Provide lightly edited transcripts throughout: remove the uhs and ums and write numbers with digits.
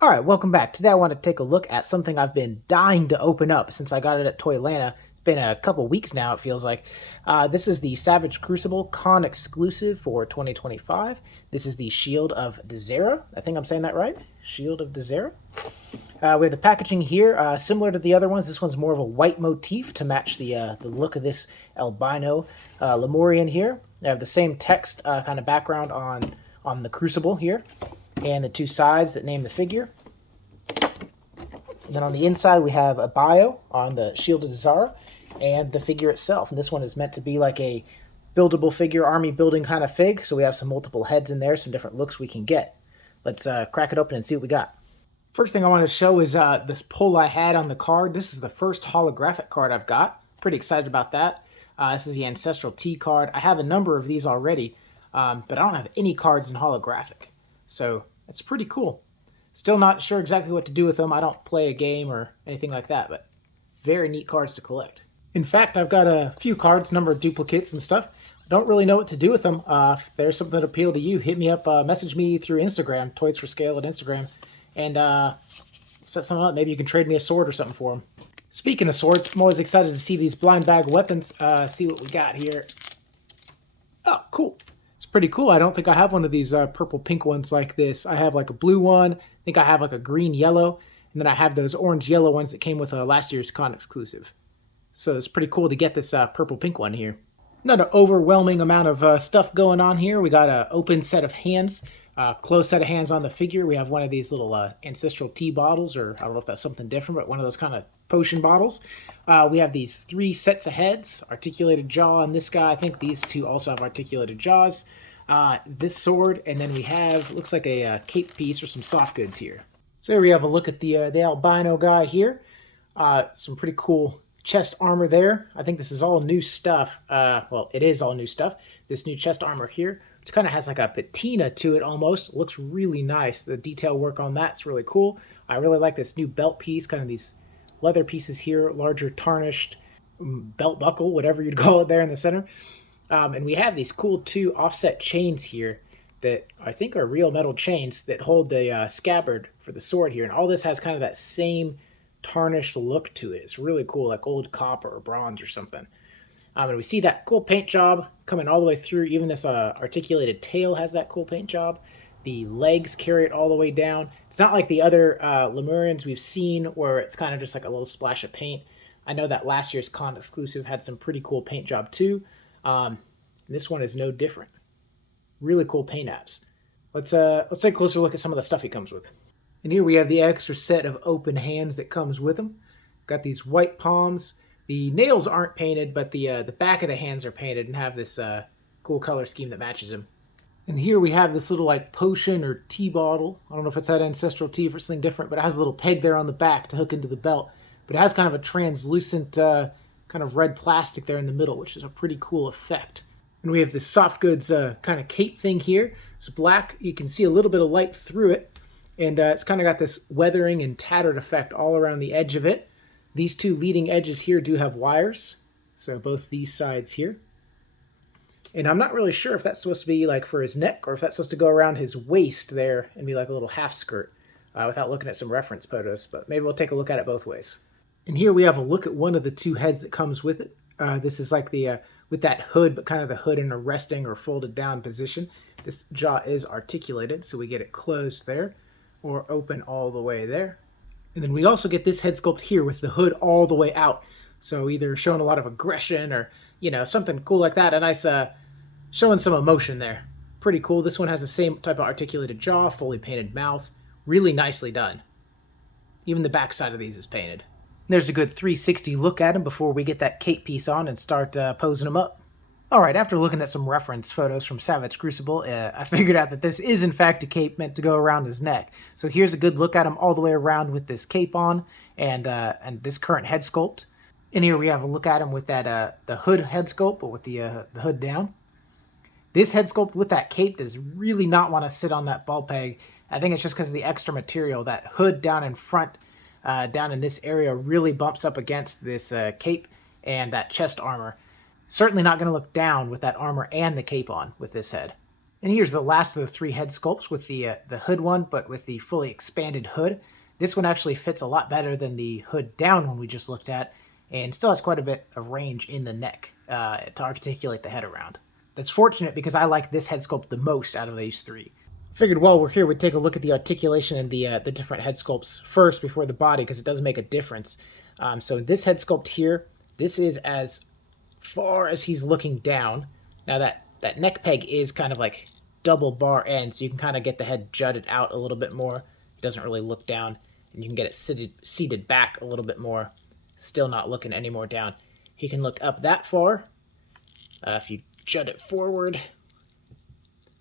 All right, welcome back. Today I want to take a look at something I've been dying to open up since I got it at Toylanta. It's been a couple weeks now, it feels like. This is the Savage Crucible Con exclusive for 2025. This is the Shield of Dezera. I think I'm saying that right. Shield of Dezera. We have the packaging here, similar to the other ones. This one's more of a white motif to match the look of this albino Lemurian here. They have the same text kind of background on the Crucible here, and the two sides that name the figure. And then on the inside, we have a bio on the Shield of Dezera and the figure itself. And this one is meant to be like a buildable figure, army building kind of fig. So we have some multiple heads in there, some different looks we can get. Let's crack it open and see what we got. First thing I want to show is this pull I had on the card. This is the first holographic card I've got. Pretty excited about that. This is the Ancestral T card. I have a number of these already, but I don't have any cards in holographic. So it's pretty cool. Still not sure exactly what to do with them. I don't play a game or anything like that, but very neat cards to collect. In fact, I've got a few cards, number of duplicates and stuff. I don't really know what to do with them. If there's something that appeal to you, hit me up, message me through Instagram, Toys for Scale at Instagram, and set something up. Maybe you can trade me a sword or something for them. Speaking of swords, I'm always excited to see these blind bag weapons. See what we got here. Oh, cool. It's pretty cool. I don't think I have one of these purple pink ones like this. I have like a blue one. I think I have like a green yellow. And then I have those orange yellow ones that came with last year's con exclusive. So it's pretty cool to get this purple pink one here. Not an overwhelming amount of stuff going on here. We got an open set of hands, closed set of hands on the figure. We have one of these little Ancestral Tea bottles, or I don't know if that's something different, but one of those kind of potion bottles. We have these three sets of heads, articulated jaw on this guy. I think these two also have articulated jaws. This sword, and then we have, looks like a cape piece or some soft goods here. So here we have a look at the albino guy here. Some pretty cool chest armor there. I think this is all new stuff. Well, it is all new stuff. This new chest armor here, which kind of has like a patina to it almost. It looks really nice. The detail work on that's really cool. I really like this new belt piece, kind of these leather pieces here, larger tarnished belt buckle, whatever you'd call it there in the center. And we have these cool two offset chains here that I think are real metal chains that hold the scabbard for the sword here. And all this has kind of that same tarnished look to it. It's really cool, like old copper or bronze or something. And we see that cool paint job coming all the way through. Even this articulated tail has that cool paint job. The legs carry it all the way down. It's not like the other Lemurians we've seen where it's kind of just like a little splash of paint. I know that last year's con exclusive had some pretty cool paint job too. This one is no different. Really cool paint apps. Let's take a closer look at some of the stuff he comes with. And here we have the extra set of open hands that comes with him. Got these white palms. The nails aren't painted, but the back of the hands are painted and have this cool color scheme that matches him. And here we have this little like potion or tea bottle. I don't know if it's that Ancestral Tea or it's something different, but it has a little peg there on the back to hook into the belt. But it has kind of a translucent kind of red plastic there in the middle, which is a pretty cool effect. And we have this soft goods kind of cape thing here. It's black. You can see a little bit of light through it. And it's kind of got this weathering and tattered effect all around the edge of it. These two leading edges here do have wires. So both these sides here. And I'm not really sure if that's supposed to be like for his neck or if that's supposed to go around his waist there and be like a little half skirt without looking at some reference photos. But maybe we'll take a look at it both ways. And here we have a look at one of the two heads that comes with it. This is like the with that hood, but kind of the hood in a resting or folded down position. This jaw is articulated, so we get it closed there or open all the way there. And then we also get this head sculpt here with the hood all the way out. So either showing a lot of aggression or, you know, something cool like that. A nice showing some emotion there. Pretty cool. This one has the same type of articulated jaw, fully painted mouth. Really nicely done. Even the back side of these is painted. There's a good 360 look at him before we get that cape piece on and start posing him up. Alright, after looking at some reference photos from Savage Crucible, I figured out that this is in fact a cape meant to go around his neck. So here's a good look at him all the way around with this cape on and this current head sculpt. And here we have a look at him with that the hood head sculpt, but with the hood down. This head sculpt with that cape does really not want to sit on that ball peg. I think it's just because of the extra material. That hood down in front, down in this area, really bumps up against this cape and that chest armor. Certainly not going to look down with that armor and the cape on with this head. And here's the last of the 3 head sculpts with the hood one, but with the fully expanded hood. This one actually fits a lot better than the hood down one we just looked at, and still has quite a bit of range in the neck to articulate the head around. That's fortunate because I like this head sculpt the most out of these 3. Figured while we're here, we'd take a look at the articulation and the different head sculpts first before the body, because it does make a difference. So this head sculpt here, this is as far as he's looking down. Now that neck peg is kind of like double bar end, so you can kind of get the head jutted out a little bit more. It doesn't really look down, and you can get it seated back a little bit more, still not looking any more down. He can look up that far. If you jut it forward,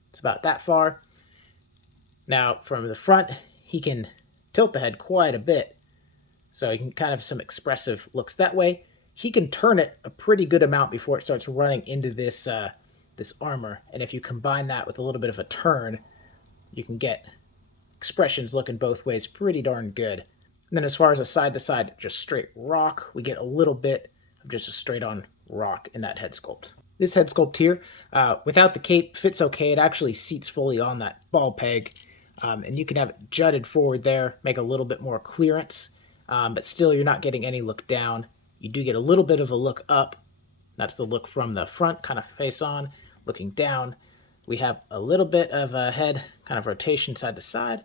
it's about that far. Now, from the front, he can tilt the head quite a bit, so you can kind of some expressive looks that way. He can turn it a pretty good amount before it starts running into this this armor, and if you combine that with a little bit of a turn, you can get expressions looking both ways pretty darn good. And then as far as a side-to-side, just straight rock, we get a little bit of just a straight-on rock in that head sculpt. This head sculpt here, without the cape, fits okay. It actually seats fully on that ball peg. And you can have it jutted forward there, make a little bit more clearance, but still you're not getting any look down. You do get a little bit of a look up. That's the look from the front, kind of face on, looking down. We have a little bit of a head kind of rotation side to side,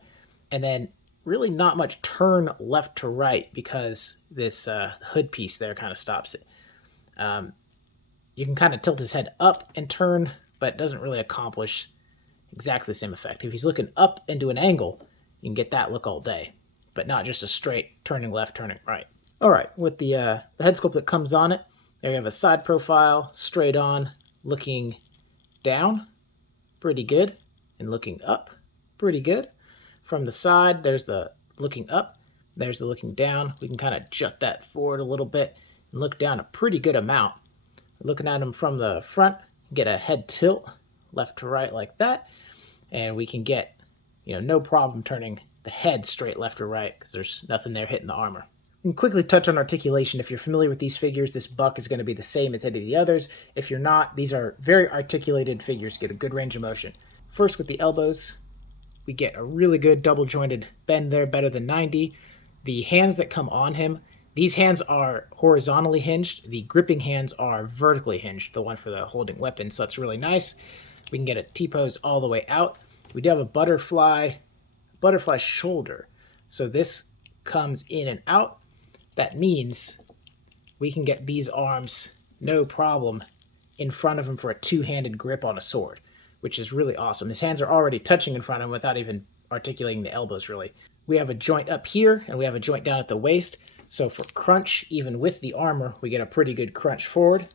and then really not much turn left to right because this hood piece there kind of stops it. You can kind of tilt his head up and turn, but it doesn't really accomplish exactly the same effect. If he's looking up into an angle, you can get that look all day, but not just a straight turning left, turning right. All right, with the head sculpt that comes on it, there you have a side profile, straight on, looking down, pretty good, and looking up, pretty good. From the side, there's the looking up, there's the looking down. We can kind of jut that forward a little bit and look down a pretty good amount. Looking at him from the front, get a head tilt left to right like that, and we can get, no problem turning the head straight left or right because there's nothing there hitting the armor. We can quickly touch on articulation. If you're familiar with these figures, this buck is going to be the same as any of the others. If you're not, these are very articulated figures, get a good range of motion. First with the elbows, we get a really good double jointed bend there, better than 90. The hands that come on him, these hands are horizontally hinged. The gripping hands are vertically hinged, the one for the holding weapon, so that's really nice. We can get a T-pose all the way out. We do have a butterfly shoulder. So this comes in and out. That means we can get these arms, no problem, in front of him for a two-handed grip on a sword, which is really awesome. His hands are already touching in front of him without even articulating the elbows, really. We have a joint up here, and we have a joint down at the waist. So for crunch, even with the armor, we get a pretty good crunch forward.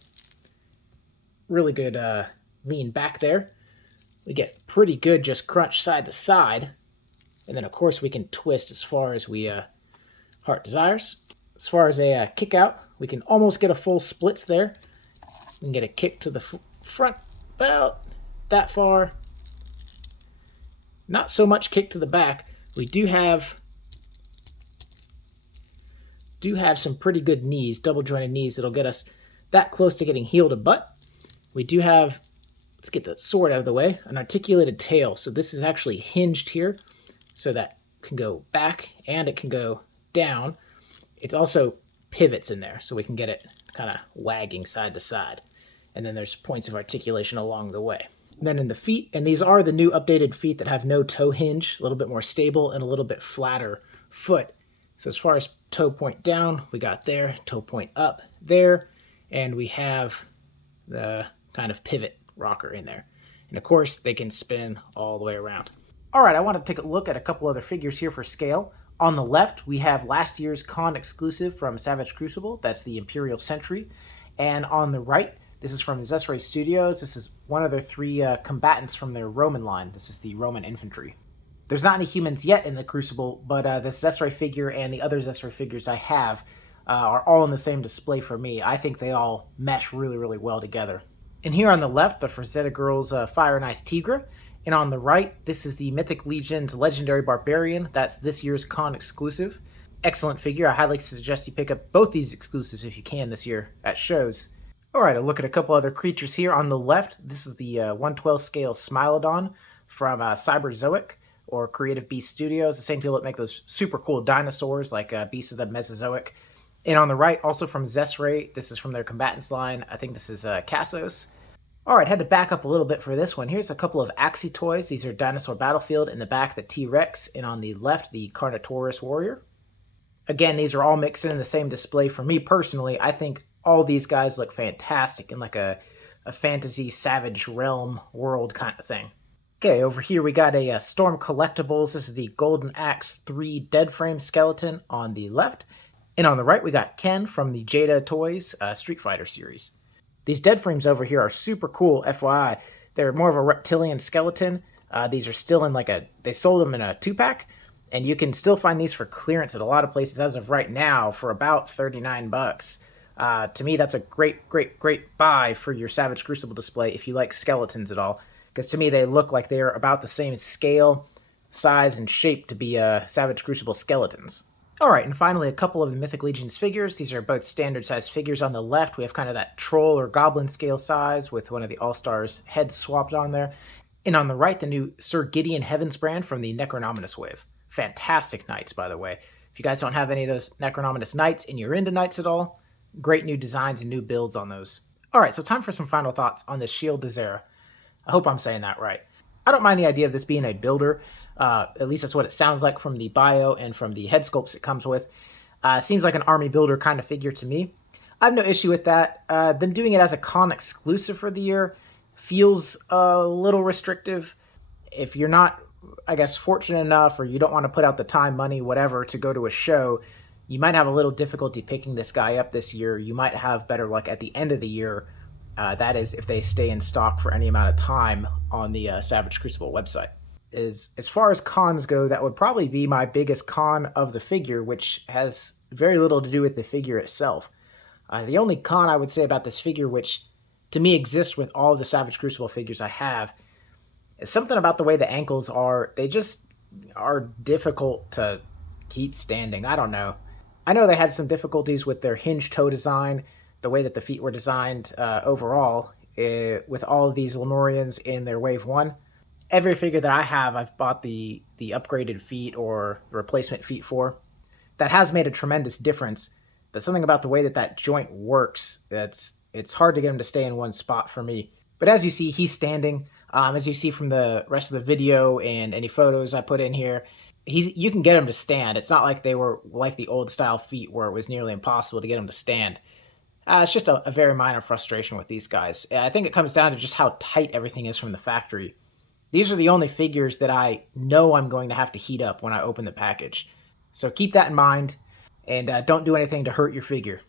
Really good lean back there. We get pretty good just crunch side to side. And then, of course, we can twist as far as we heart desires. As far as a kick out, we can almost get a full splits there. We can get a kick to the front about that far. Not so much kick to the back. We do have some pretty good knees, double jointed knees that'll get us that close to getting heel to butt. We do have, let's get the sword out of the way, an articulated tail. So this is actually hinged here, so that can go back and it can go down. It's also pivots in there, so we can get it kind of wagging side to side. And then there's points of articulation along the way. And then in the feet, and these are the new updated feet that have no toe hinge, a little bit more stable and a little bit flatter foot. So as far as toe point down, we got there, toe point up there, and we have the kind of pivot rocker in there. And of course, they can spin all the way around. All right, I want to take a look at a couple other figures here for scale. On the left, we have last year's con exclusive from Savage Crucible. That's the Imperial Sentry. And on the right, this is from Zesray Studios. This is one of their 3 combatants from their Roman line. This is the Roman infantry. There's not any humans yet in the Crucible, but this Zesray figure and the other Zesray figures I have are all in the same display for me. I think they all mesh really, really well together. And here on the left, the Frazetta Girls Fire and Ice Tigra. And on the right, this is the Mythic Legion's Legendary Barbarian. That's this year's con exclusive. Excellent figure. I highly suggest you pick up both these exclusives if you can this year at shows. All right, a look at a couple other creatures here. On the left, this is the 112 scale Smilodon from Cyberzoic or Creative Beast Studios, the same people that make those super cool dinosaurs like Beasts of the Mesozoic. And on the right, also from Zesray, this is from their Combatants line. I think this is Cassos. All right, had to back up a little bit for this one. Here's a couple of Axie toys. These are Dinosaur Battlefield. In the back, the T-Rex, and on the left, the Carnotaurus Warrior. Again, these are all mixed in the same display. For me personally, I think all these guys look fantastic in like a fantasy savage realm world kind of thing. Okay, over here we got a Storm Collectibles. This is the Golden Axe 3 Dead Frame Skeleton on the left. And on the right, we got Ken from the Jada Toys Street Fighter series. These dead frames over here are super cool, FYI. They're more of a reptilian skeleton. These are still in they sold them in a 2-pack, and you can still find these for clearance at a lot of places as of right now for about $39. To me, that's a great buy for your Savage Crucible display if you like skeletons at all. Because to me, they look like they're about the same scale, size, and shape to be Savage Crucible skeletons. All right, and finally, a couple of the Mythic Legions figures. These are both standard-sized figures. On the left, we have kind of that troll or goblin scale size with one of the All-Stars heads swapped on there. And on the right, the new Sir Gideon Heavensbrand from the Necronominous wave. Fantastic knights, by the way. If you guys don't have any of those Necronominous knights and you're into knights at all, great new designs and new builds on those. All right, so time for some final thoughts on the Shield de Zera. I hope I'm saying that right. I don't mind the idea of this being a builder. At least that's what it sounds like from the bio and from the head sculpts it comes with. Seems like an army builder kind of figure to me. I have no issue with that. Them doing it as a con exclusive for the year feels a little restrictive. If you're not, I guess, fortunate enough or you don't want to put out the time, money, whatever, to go to a show, you might have a little difficulty picking this guy up this year. You might have better luck at the end of the year. That is, if they stay in stock for any amount of time on the Savage Crucible website. As far as cons go, that would probably be my biggest con of the figure, which has very little to do with the figure itself. The only con I would say about this figure, which to me exists with all of the Savage Crucible figures I have, is something about the way the ankles are. They just are difficult to keep standing. I don't know. I know they had some difficulties with their hinge toe design, the way that the feet were designed overall, with all of these Lemurians in their Wave 1. Every figure that I have, I've bought the upgraded feet or replacement feet for. That has made a tremendous difference, but something about the way that joint works, it's hard to get him to stay in one spot for me. But as you see, he's standing. As you see from the rest of the video and any photos I put in here, you can get him to stand. It's not like they were like the old style feet where it was nearly impossible to get him to stand. It's just a very minor frustration with these guys. I think it comes down to just how tight everything is from the factory. These are the only figures that I know I'm going to have to heat up when I open the package. So keep that in mind, and don't do anything to hurt your figure.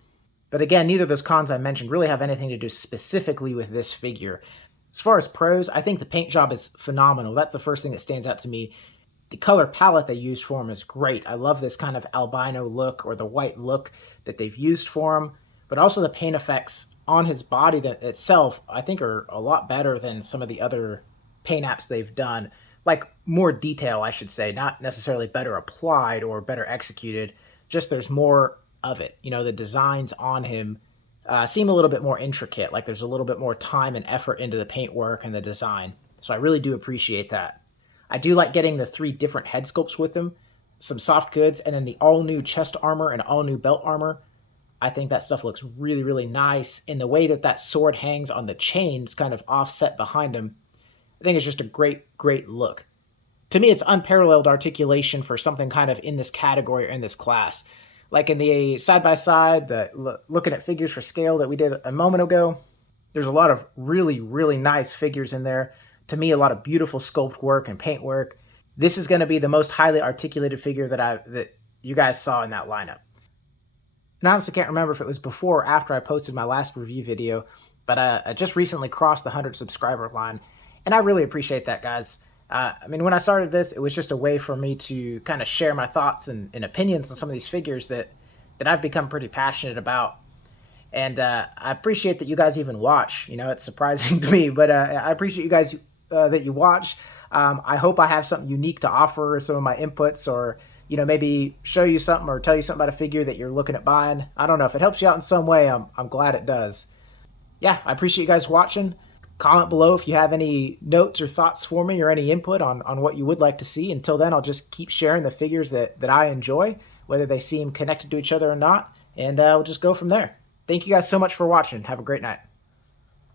But again, neither of those cons I mentioned really have anything to do specifically with this figure. As far as pros, I think the paint job is phenomenal. That's the first thing that stands out to me. The color palette they used for him is great. I love this kind of albino look or the white look that they've used for him. But also the paint effects on his body itself, I think, are a lot better than some of the other paint apps they've done. Like, more detail, I should say, not necessarily better applied or better executed, just there's more of it. You know, the designs on him seem a little bit more intricate, like there's a little bit more time and effort into the paint work and the design. So I really do appreciate that. I do like getting the 3 different head sculpts with them, some soft goods, and then the all-new chest armor and all-new belt armor. I think that stuff looks really, really nice. And the way that sword hangs on the chains kind of offset behind him, I think it's just a great look. To me, it's unparalleled articulation for something kind of in this category or in this class. Like in the side-by-side, looking at figures for scale that we did a moment ago, there's a lot of really, really nice figures in there. To me, a lot of beautiful sculpt work and paint work. This is going to be the most highly articulated figure that you guys saw in that lineup. And I honestly can't remember if it was before or after I posted my last review video, but I just recently crossed the 100 subscriber line, and I really appreciate that, guys. I mean, when I started this, it was just a way for me to kind of share my thoughts and opinions on some of these figures that I've become pretty passionate about. And I appreciate that you guys even watch. You know, it's surprising to me, but I appreciate you guys that you watch. I hope I have something unique to offer, some of my inputs, or you know, maybe show you something or tell you something about a figure that you're looking at buying. I don't know. If it helps you out in some way, I'm glad it does. Yeah, I appreciate you guys watching. Comment below if you have any notes or thoughts for me or any input on what you would like to see. Until then, I'll just keep sharing the figures that I enjoy, whether they seem connected to each other or not, and we'll just go from there. Thank you guys so much for watching. Have a great night.